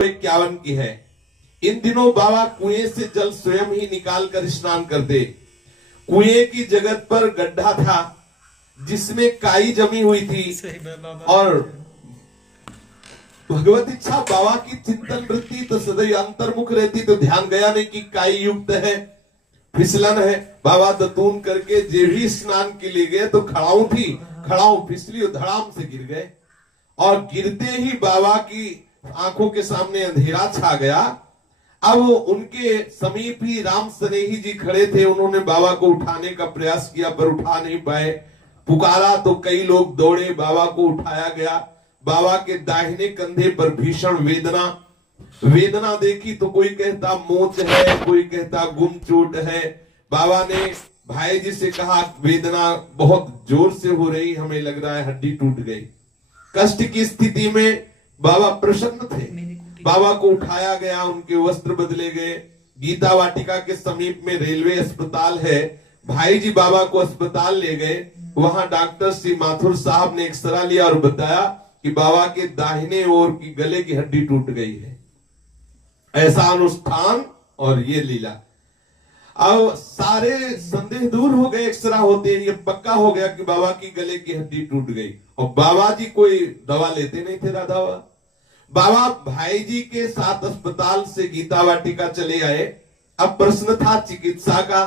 51 की है। इन दिनों बाबा कुएं से जल स्वयं ही निकाल कर स्नान करते। कुएं की जगत पर गड्ढा था जिसमें काई जमी हुई थी और भगवत इच्छा बाबा की चिंतन वृत्ति तो सदैव अंतर्मुख रहती, तो ध्यान गया नहीं कि काई युक्त है, फिसलन है। बाबा दतून करके जे भी स्नान के लिए गए तो खड़ाऊ थी, खड़ाऊ फिसली और धड़ाम से गिर गए और गिरते ही बाबा की आंखों के सामने अंधेरा छा गया। अब उनके समीप ही राम स्नेही जी खड़े थे। उन्होंने बाबा को उठाने का प्रयास किया पर उठा नहीं पाए। पुकारा तो कई लोग दौड़े, बाबा को उठाया गया। बाबा के दाहिने कंधे पर भीषण वेदना, वेदना देखी तो कोई कहता मोच है, कोई कहता गुम चोट है। बाबा ने भाई जी से कहा वेदना बहुत जोर से हो रही, हमें लग रहा है हड्डी टूट गई। कष्ट की स्थिति में बाबा प्रसन्न थे। बाबा को उठाया गया, उनके वस्त्र बदले गए। गीता वाटिका के समीप में रेलवे अस्पताल है। भाई जी बाबा को अस्पताल ले गए। वहां डॉक्टर श्री माथुर साहब ने एक्सरा लिया और बताया कि बाबा के दाहिने ओर की गले की हड्डी टूट गई है। ऐसा अनुष्ठान और ये लीला। अब सारे संदेह दूर हो गए, एक्सरा होते ये पक्का हो गया कि बाबा की गले की हड्डी टूट गई। और बाबा जी कोई दवा लेते नहीं थे। राधा बाबा भाई जी के साथ अस्पताल से गीता वाटिका चले आए। अब प्रश्न था चिकित्सा का।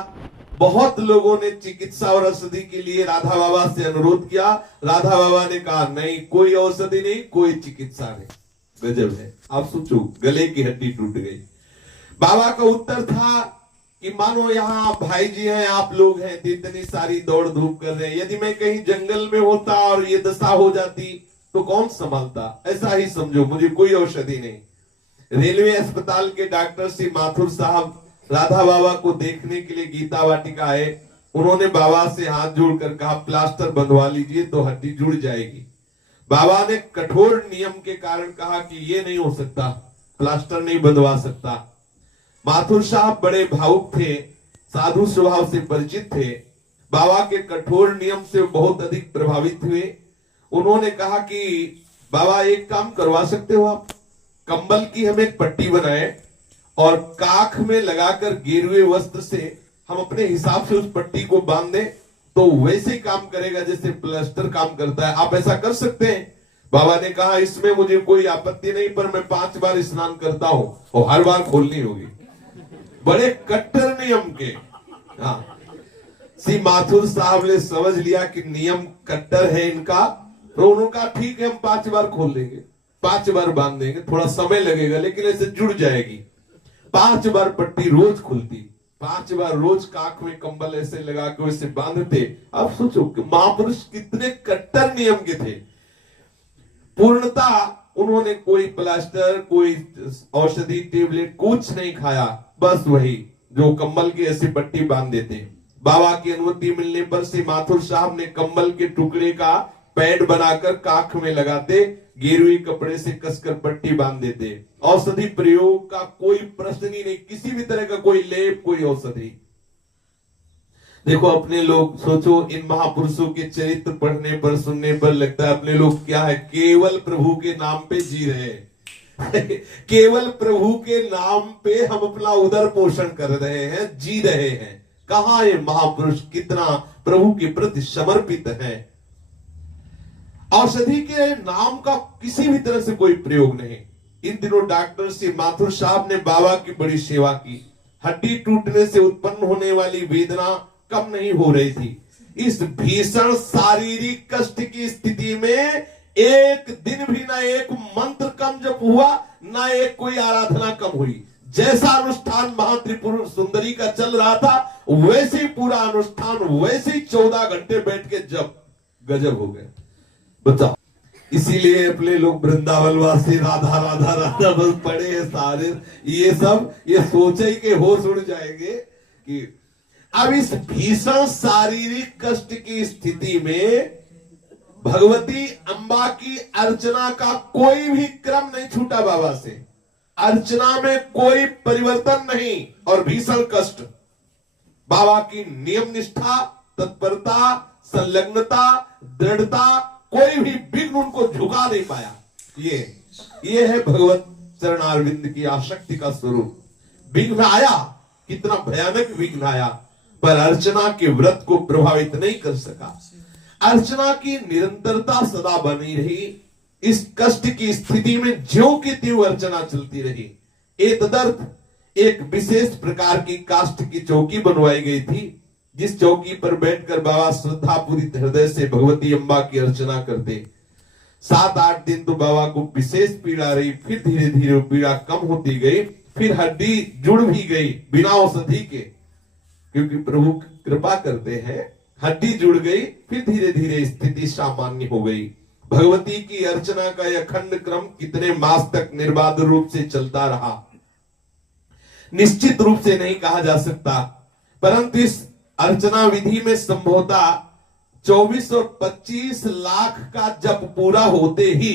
बहुत लोगों ने चिकित्सा और औषधि के लिए राधा बाबा से अनुरोध किया। राधा बाबा ने कहा नहीं, कोई औषधि नहीं, कोई चिकित्सा नहीं। गजब है। आप सोचो, गले की हड्डी टूट गई। बाबा का उत्तर था कि मानो यहाँ भाई जी हैं, आप लोग हैं, तो इतनी सारी दौड़ धूप कर रहे हैं। यदि मैं कहीं जंगल में होता और ये दशा हो जाती तो कौन संभालता? ऐसा ही समझो, मुझे कोई औषधि नहीं। रेलवे अस्पताल के डॉक्टर श्री माथुर साहब राधा बाबा को देखने के लिए गीता वाटिका आए। उन्होंने बाबा से हाथ जोड़कर कहा प्लास्टर बंधवा लीजिए तो हड्डी जुड़ जाएगी। बाबा ने कठोर नियम के कारण कहा कि ये नहीं हो सकता, प्लास्टर नहीं बंधवा सकता। माथुर साहब बड़े भावुक थे, साधु स्वभाव से परिचित थे। बाबा के कठोर नियम से बहुत अधिक प्रभावित हुए। उन्होंने कहा कि बाबा एक काम करवा सकते हो आप, कंबल की हम एक पट्टी बनाए और काख में लगाकर गेरुए वस्त्र से हम अपने हिसाब से उस पट्टी को बांध दें तो वैसे ही काम करेगा जैसे प्लास्टर काम करता है। आप ऐसा कर सकते हैं? बाबा ने कहा इसमें मुझे कोई आपत्ति नहीं, पर मैं 5 बार स्नान करता हूं और हर बार खोलनी होगी। बड़े कट्टर नियम के। हाँ, श्री माथुर साहब ने समझ लिया कि नियम कट्टर है इनका, तो उन्होंने कहा ठीक है हम 5 बार खोल देंगे, 5 बार बांध देंगे, थोड़ा समय लगेगा लेकिन ऐसे जुड़ जाएगी। 5 बार पट्टी रोज खुलती, 5 बार रोज काख में कंबल ऐसे लगा के वैसे बांधते। अब सोचो कि महापुरुष कितने कट्टर नियम के थे। पूर्णता उन्होंने कोई प्लास्टर, कोई औषधि टेबलेट कुछ नहीं खाया, बस वही जो कंबल की ऐसी पट्टी बांध देते। बाबा की अनुमति मिलने पर श्री माथुर साहब ने कंबल के टुकड़े का पैड बनाकर काख में लगाते, गेरुए कपड़े से कसकर पट्टी बांध देते। औषधि प्रयोग का कोई प्रश्न ही नहीं, किसी भी तरह का कोई लेप, कोई औषधि। देखो अपने लोग सोचो, इन महापुरुषों के चरित्र पढ़ने पर सुनने पर लगता है अपने लोग क्या है, केवल प्रभु के नाम पे जी रहे हैं। केवल प्रभु के नाम पे हम अपना उदर पोषण कर रहे हैं, जी रहे हैं। कहां ये महापुरुष कितना प्रभु के प्रति समर्पित है। औषधि के नाम का किसी भी तरह से कोई प्रयोग नहीं। इन दिनों डॉक्टर श्री माथुर साहब ने बाबा की बड़ी सेवा की। हड्डी टूटने से उत्पन्न होने वाली वेदना कम नहीं हो रही थी। इस भीषण शारीरिक कष्ट की स्थिति में एक दिन भी ना एक मंत्र कम जप हुआ, ना एक कोई आराधना कम हुई। जैसा अनुष्ठान महात्रिपुर सुंदरी का चल रहा था वैसे ही पूरा अनुष्ठान, वैसे ही 14 घंटे बैठ के जप। गजब हो गया। बताओ, इसीलिए अपने लोग वृंदावन वासी राधा राधा राधा बस पड़े हैं सारे। ये सब ये सोचे ही के होश उड़ जाएंगे कि अब इस भीषण शारीरिक कष्ट की स्थिति में भगवती अम्बा की अर्चना का कोई भी क्रम नहीं छूटा बाबा से। अर्चना में कोई परिवर्तन नहीं और भीषण कष्ट। बाबा की नियम निष्ठा, तत्परता, संलग्नता, दृढ़ता, कोई भी विघ्न उनको झुका नहीं पाया। ये है भगवत चरणारविंद की आसक्ति का स्वरूप। विघ्न आया, कितना भयानक विघ्न आया, पर अर्चना के व्रत को प्रभावित नहीं कर सका। अर्चना की निरंतरता सदा बनी रही। इस कष्ट की स्थिति में ज्यों की त्यों अर्चना चलती रही। एतदर्थ एक विशेष प्रकार की काष्ठ की चौकी बनवाई गई थी, जिस चौकी पर बैठकर बाबा श्रद्धापूरित हृदय से भगवती अम्बा की अर्चना करते। 7-8 दिन तो बाबा को विशेष पीड़ा रही, फिर धीरे धीरे पीड़ा कम होती गई, फिर हड्डी जुड़ भी गई बिना औषधि के, क्योंकि प्रभु कृपा करते हैं। हड्डी जुड़ गई, फिर धीरे धीरे स्थिति सामान्य हो गई। भगवती की अर्चना का यह अखंड क्रम कितने मास तक निर्बाध रूप से चलता रहा, निश्चित रूप से नहीं कहा जा सकता, परंतु इस अर्चना विधि में संभवतः 24 और 25 लाख का जप पूरा होते ही,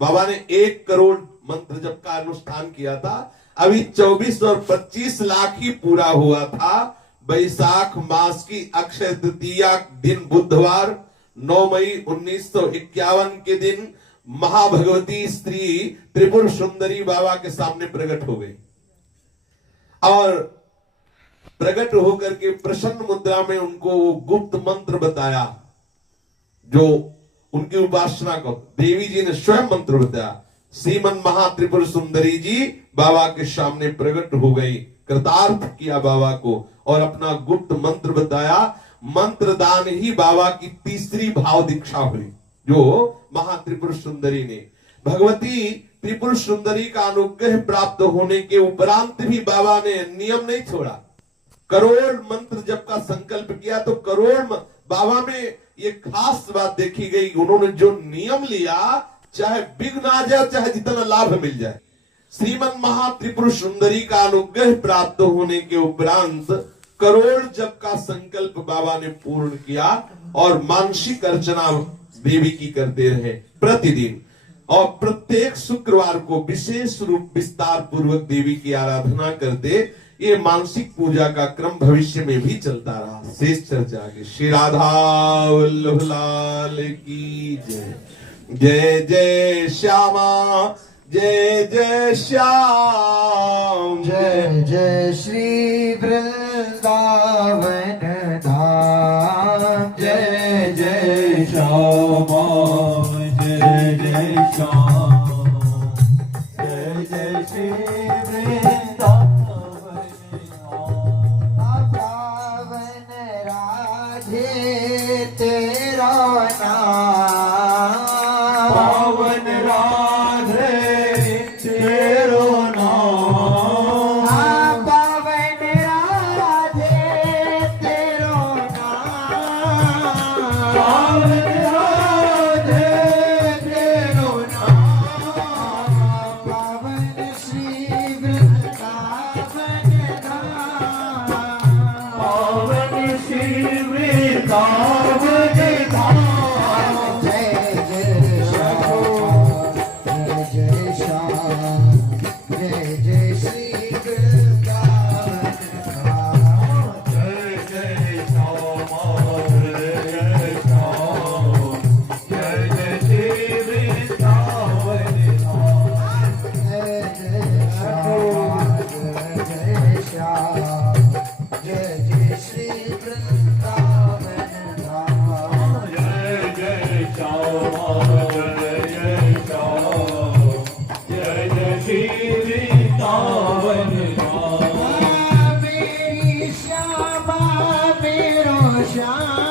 बाबा ने 1 करोड़ मंत्र जप का अनुष्ठान किया था, अभी 24 और 25 लाख ही पूरा हुआ था। वैशाख मास की अक्षय तृतीया दिन बुधवार 9 मई 1951 के दिन महाभगवती स्त्री त्रिपुर सुंदरी बाबा के सामने प्रकट हो गई और प्रकट होकर के प्रसन्न मुद्रा में उनको गुप्त मंत्र बताया, जो उनकी उपासना को देवी जी ने स्वयं मंत्र बताया। श्रीमन महात्रिपुर सुंदरी जी बाबा के सामने प्रकट हो गई, कृतार्थ किया बाबा को और अपना गुप्त मंत्र बताया। मंत्र दान ही बाबा की तीसरी भाव दीक्षा हुई, जो महात्रिपुर सुंदरी ने। भगवती त्रिपुर सुंदरी का अनुग्रह प्राप्त होने के उपरांत भी बाबा ने नियम नहीं छोड़ा। करोड़ मंत्र जप का संकल्प किया तो करोड़ बाबा में ये खास बात देखी गई, उन्होंने जो नियम लिया, चाहे विघ्न आ जाए चाहे जितना लाभ मिल जाए। श्रीमन महात्रिपुर सुंदरी का अनुग्रह प्राप्त होने के उपरांत करोड़ जप का संकल्प बाबा ने पूर्ण किया और मानसिक अर्चना देवी की करते रहे प्रतिदिन, और प्रत्येक शुक्रवार को विशेष रूप विस्तार पूर्वक देवी की आराधना करते। ये मानसिक पूजा का क्रम भविष्य में भी चलता रहा। शेष चर्चा आगे। श्री राधा वल्लभ लाल की जय। जय जय श्यामा, जय जय श्याम, जय जय श्री वृंदावन धाम। जय जय श्यामा, जय जय श्याम, जय जय श्री वृंदावन धाम। पावन राधे तेरा नाम, पावन राधे तेरो नाम। पावन राधे तेरो नाम, पावन राधे तेरो नाम। पावन श्री वृंदावन धाम, पावन श्री वृंदावन धाम। जय जय श्याम, जय जय श्याम, जय जय श्री वृंदावन धाम। जय जय श्यामा, जय जय श्याम, जय जय श्री वृंदावन धाम। जय जय श्याम, जय जय श्याम, जय जय श्री वृंदावन धाम। जय जय श्यामा, जय जय श्याम, जय जय श्री वृंदावन धाम। मेरी श्यामा मेरो श्याम।